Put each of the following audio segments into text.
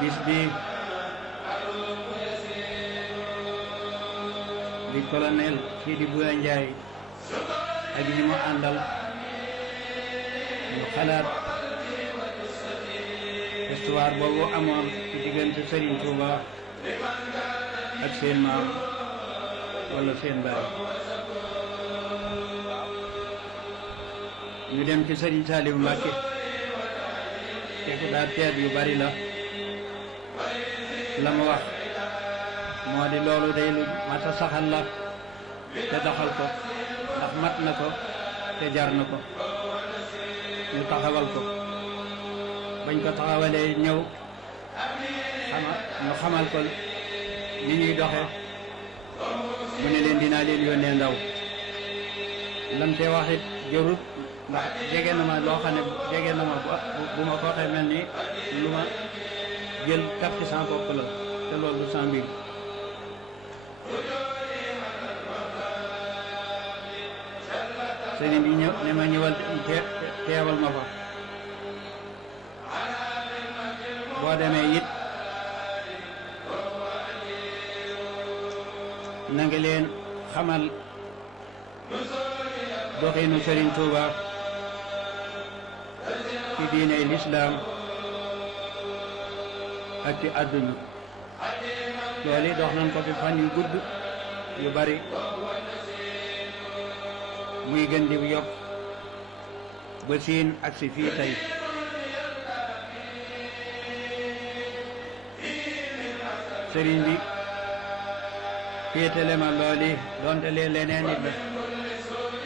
bis bi di colonel Sidi Bouya Ndiaye ak ñi mu àndal ñu xalaat histoire boobu amoon ci diggante Serigne Touba ak seen maam wala seen baay ñu dem ci Serigne Saliou Mbacké te ku daa teet yu bari la mu wax moo di loolu day lu mata saxal la te doxal ko ndax mat na ko te jar na ko ñu taxawal ko bañ ko taxawalee ñëw ñu xamal ko ni ñuy doxe mu ne leen dinaa leen yónnee ndaw lam te waxit jërut ndax jege na ma loo xam ne jege na ma bu ma ko waxee mel ni lu ma jël kat ci sama bopp la te loolu du sama mbir sëriñ bi ñëw ne ma ñëwal teewal ma fa boo demee it na nga leen xamal doxinu Sëriñ Tuuba ci diiney lislaam ak ci àdduna loolu dox nañ ko fi fan yu gudd yu bari muy gën di yokk ba siin ak si fii tey sëriñ bi féetale ma looli donte lee leneen nit la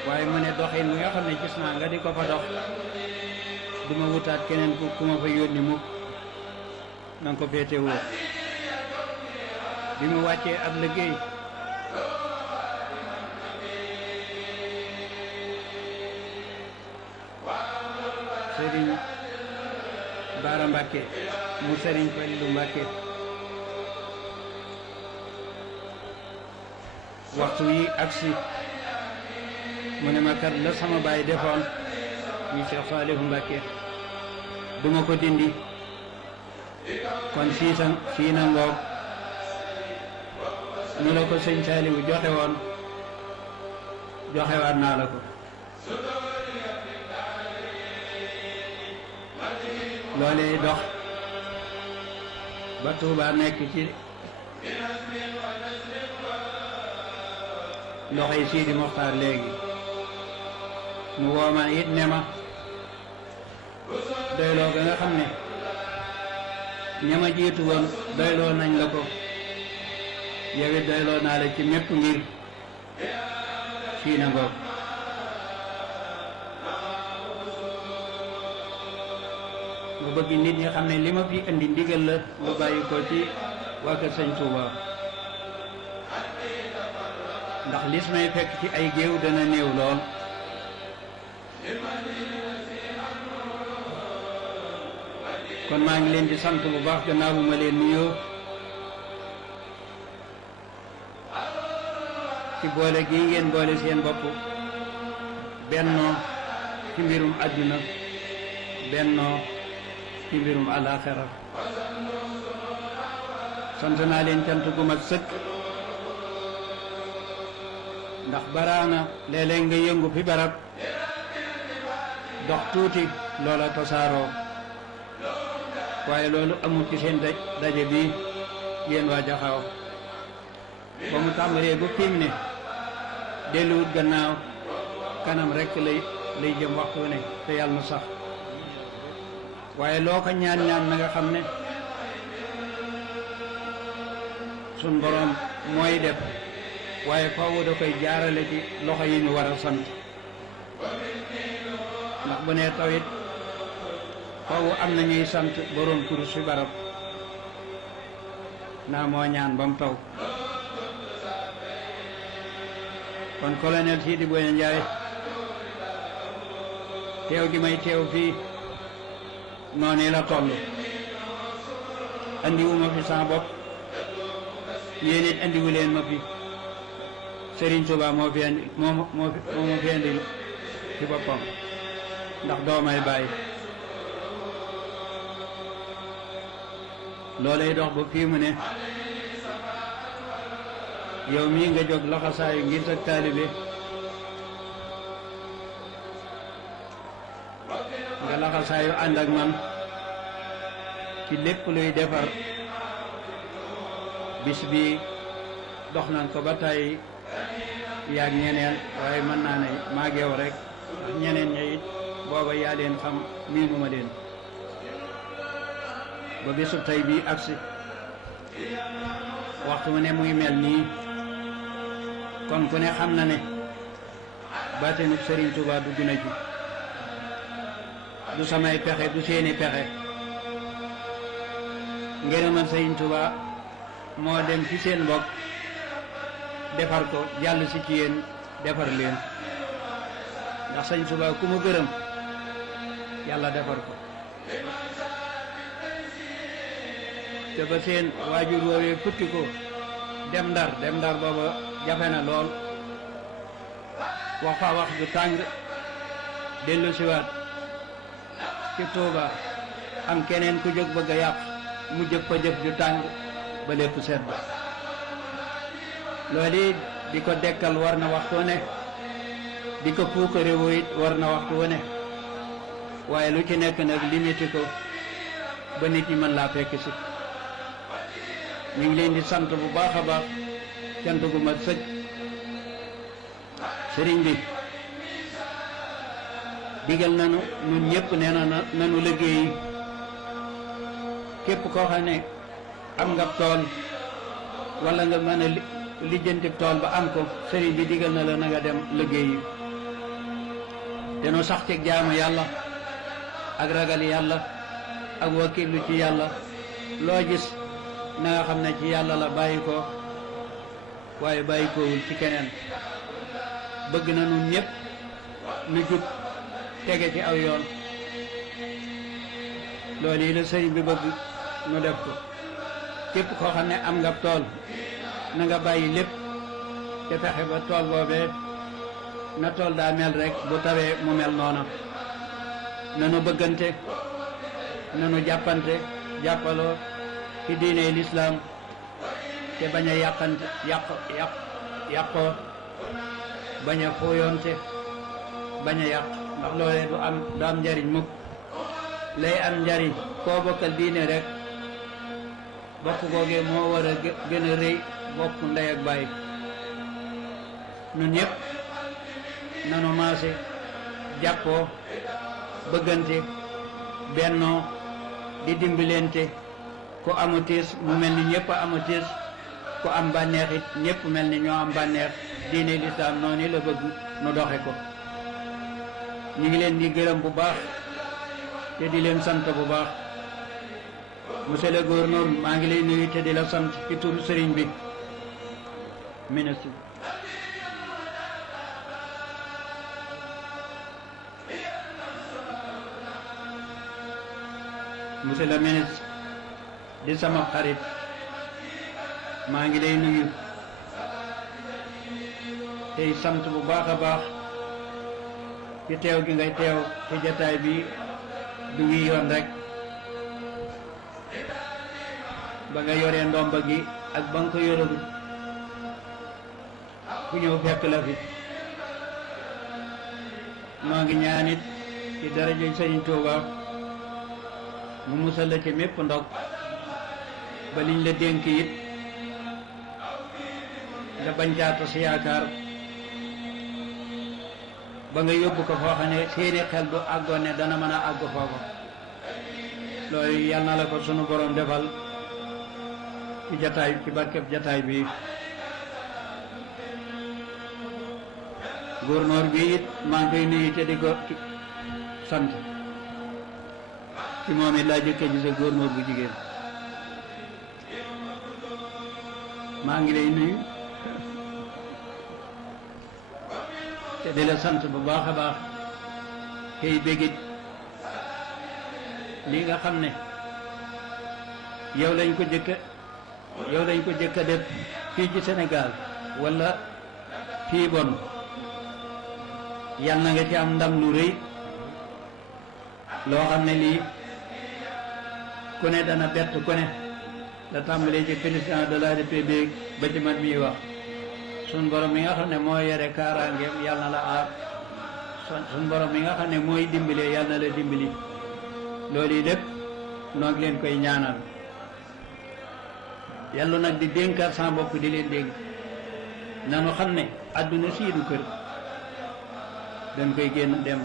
waaye mu ne doxin mi nga xam ne gis naa nga di ko fa dox du ma wutaat keneen ku ma fa yónni mukk na nga ko féete woo bi mu wàccee ab liggéey sëriñ Baara Mbàkke mu sëriñ Fallu Mbàkke waxtu yi agsi mu ne ma kat la sama baay defoon ñu Cheikh Saliou Mbàkke duma ko dindi kon fii na ngoog ñu la ko sëñ Saliou joxe woon joxewaat naa la ko loolee dox ba Tuuba nekk ci loxoy Sidi Moxtaar léegi mu wooma it ne ma doyloo ga nga xam ne ñama jiitu woon doyloo nañ la ko yow it doyloo naa la ci mépp ngir fii na ngoog ma bëgg nit ñi xam ne li ma fi indi ndigal la lu bàyyi ko ci waa kër Sëñ Tuuba ndax lis may fekk ci ay géew dana néew lool kon maa ngi leen di sant bu baax gannaaw bu ma leen nuyoo ci boole gi ngeen boole seen bopp bennoo ci mbirum àdduna bennoo ci mbirum àllaaxira sant naa leen cant gu mat sëkk ndax baraana léeg-léeg nga yëngu fi barab dox tuuti loola tasaaroo waaye loolu amul ci seen daje bi yéen waa Jaxaaw ba mu tàmbalee ba fi mu ne delluwut gannaaw kanam rekk lay jëm waxtu ne te yàlla na sax waaye loo ko ñaan na nga xam ne sun borom mooy def waaye faaw da koy jaarale ci loxo yi ñu war a sant ndax bu nee tawit faaw am na ñuy sant borom tur si barab naa moo ñaan ba mu taw kon colonel Sidi Boye Ndiaye teew gi may teew fii noonu la toll andiwuma fi sama bopp yéen it andiwu leen ma fi Serigne Touba moo fi andi moo fi andi ci boppam ndax doomay bàyyi loolay dox ba fii mu ne yow mii nga jóg laxasaayu ngir sa taalibe nga laxasaayu ànd ak man ci lépp luy defar bis bi dox nañ ko ba tey yaag ñeneen waaye mën naa ne maa geew rek ndax ñeneen ña it booba yaa leen xam miinuma leen ba bisu tey bii agsi waxtu mu ne muy mel nii kon ku ne xam na ne baatinu Serigne Touba dugg na ci du samay pexe du seeni pexe ngërëmal Serigne Touba moo dem ci seen bopp defar ko jàll si ci yéen defar leen ndax Serigne Touba ku mu gërëm yàlla defar ko te ba seen waajur woowee futti ko dem ndar booba jafe na lool wax fa wax ju tàng dellu siwaat ci Tuuba am keneen ku jóg bëgg a yàq mu jëf fa jëf ju tàng ba lépp sedd loolu di ko dekkal war na waxtu ne di ko puukarewu it war na waxtu ne waaye lu ci nekk nag limité ko ba nit ñi mën laa fekk si ñu ngi leen di sant bu baax a baax cant gu mat sëkk sëriñ bi digal nañu ñun ñëpp nee na nanu liggéey képp koo xam ne am nga tool wala nga mën a lijjanti tool ba am ko sëriñ bi digal na la na nga dem liggéey te nu sax ci jaamu yàlla ak ragal yàlla ak wakkilu ci yàlla loo gis na nga xam ne ci yàlla la bàyyi ko waaye bàyyi koowul ci keneen bëgg na nun ñëpp nu jub tege ci aw yoon loolu yi la sëriñ bi bëgg nu def ko képp koo xam ne am nga tool na nga bàyyi lépp te fexe ba tool boobee na tool daa mel rek bu tawee mu mel noona nanu bëggante nanu jàppante jàppaloo ci diine lislaam te bañ a yàqante yàqoo bañ a fooyoonte bañ a yàq ndax loolee du am njariñ mukk lay am njariñ koo bokkal diine rek bokk googee moo war a gën a rëy bokk ndey ak baay ñun ñëpp nanu maase jàppoo bëggante bennoo di dimbalante ku amu tiis mu mel ni ñëpp amu tiis ku am bànneex it ñëpp mel ni ñoo am bànneex diine lislaam noonu la bëgg nu doxe ko ñu ngi leen di gërëm bu baax te di leen sant bu baax monsieur le gouverneur maa ngi lay nuyu te di la sant ci turu sëriñ bi ministre monsieur le ministre di sama xarit maa ngi lay nuyu tey sant bu baax a baax ci teew gi ngay teew ci jataay bi du ngi yoon rek ba nga yoree ndomba gi ak ba nga ko yorul ku ñëw fekk la fi moo ngi ñaanit ci daraja Sëriñ Tuuba mu musal la ci mépp ndog ba liñ la dénk it nga bañ caata si yaakaar ba nga yóbbu ko foo xam ne seeni xel bu àggoon ne dana mën a àgg foofu loolu yal na la ko sunu borom defal ci jataay ci barkeb jataay bi gouverneur bi it maa ngi koy nuyu te di ko sant ci moom it laa jëkkee gise gouverneur bu jigéen maa ngi lay nuyu te di la sant bu baax a baax kay bégit li nga xam ne yow lañ ko jëkk a def fii ci Sénégal wala fii bon yal na nga ci am ndam lu rëy loo xam ne lii ku ne dana bett ku ne la tàmbalee ci président de la République ba ci man miy wax sun borom mi nga xam ne mooy yore kaaraangeem yal na la aar sun borom mi nga xam ne mooy dimbalee yal na la dimbali loolu yi lépp noo ngi leen koy ñaanal yàlla nag di dénkaat sama bopp di leen dénk nanu xam ne àdduna sii du kër dañ koy génn dem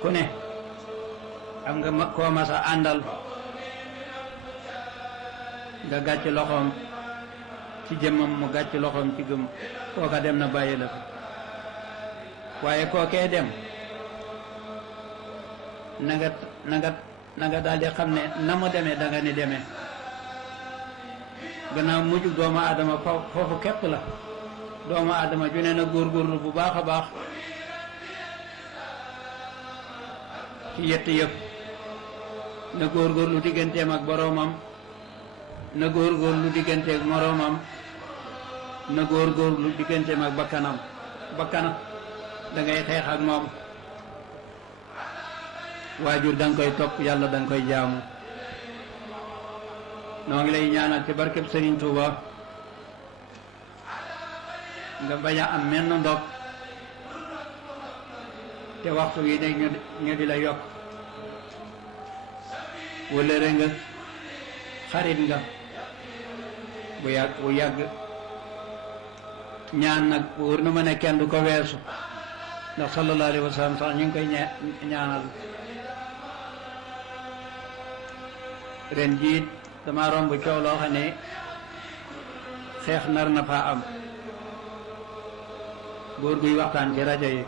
ku ne am nga koo masa àndal nga gàcc loxoom ci jëmmam mu gàcc loxoom ci gëm kooka dem na bàyyi la fa waaye kookee dem na nga daal di xam ne na mu demee da nga ni demee gannaaw mujj doomu aadama foofu képp la doomu aadama ju ne na góorgóorlu bu baax a baax ci yett yëpp na góorgóorlu digganteem ak boroomam na góorgóorlu digganteeg moroomam na góorgóorlu digganteem ak bakkanam da ngay xeex ak moom waajur da nga koy topp yàlla da nga koy jaamu noo ngi lay ñaanal ci barkeb Sëriñ Tuuba nga bañ a am menn ndog te waxtu wi ne ñu di la yokk wëllëre nga xarit nga bu yàgg ñaan nag wóor na ma ne kenn du ko weesu ndax sallallahu alayhi wa sallam sax ñu ngi koy ñaanal ren jiit dama romb coow loo xam ne xeex nar na faa am góor guy waxtaan ci rajo yi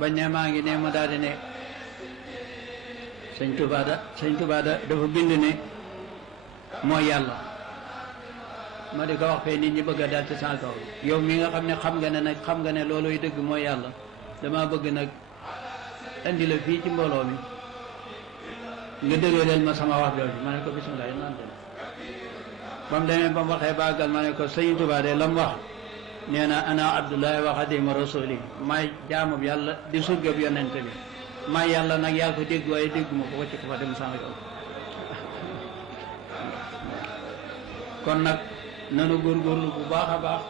bañ ne maa ngi ne ma daal di ne sëñ Tuubaa dafa bind ne mooy yàlla ma di ko wax fee nit ñi bëgg a daal ci sa kaw yow mi nga xam ne xam nga ne looluy dëgg mooy yàlla dama bëgg nag indi la fii ci mbooloo mi nga dëggaleel ma sama wax jooju ma ne ko bismillah naan dem ba mu demee ba mu waxee bàggal ma ne ko sëñ Tuubaa de la mu wax nee na ana abdullahi wa xadima rasuli maay jaamub yàlla di surgab yonente bi maay yàlla nag yaa ko dégg waaye dégguma ko wacc ko fa dem sama yoon kon nag nanu góorgóorlu bu baax a baax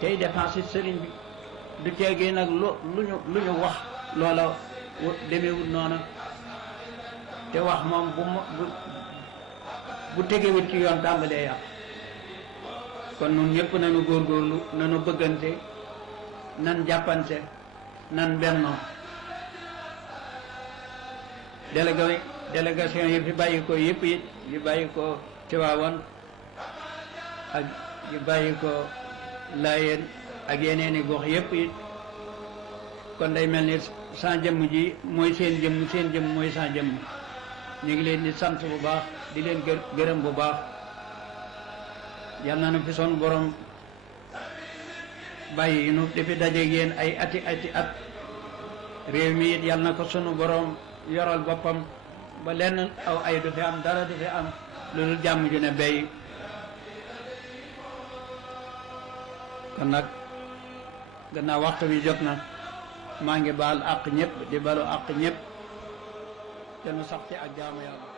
tey dépense sëriñ bi du teegee nag lu ñu wax loola demeewul noona te wax moom bu tegewut ci yoon tàmbalee yàq kon nun ñëpp nanu góorgóorlu nanu bëggante nan jàppante nan bennoo délégation yi fi bàyyi ko yëpp it yu bàyyi ko Tiwaawan ak yu bàyyi ko Laayeen ak yeneeni gox yëpp it kon day mel ni sa jëmm ji mooy seen jëmm mooy sa jëmm ñu ngi leen di sant bu baax di leen gërëm bu baax yal na nu fi son borom bàyyi nu di fi dajeeg yéen ay ati at réew mi it yal na ko sunu borom yoral boppam ba lenn aw ay du fi am dara du fi am lu dul jàmm ju ne béy kon nag gannaaw waxtu wi jot na maa ngi baal àq ñëpp di balu àq ñëpp te nu sax ci ak jaamu yàlla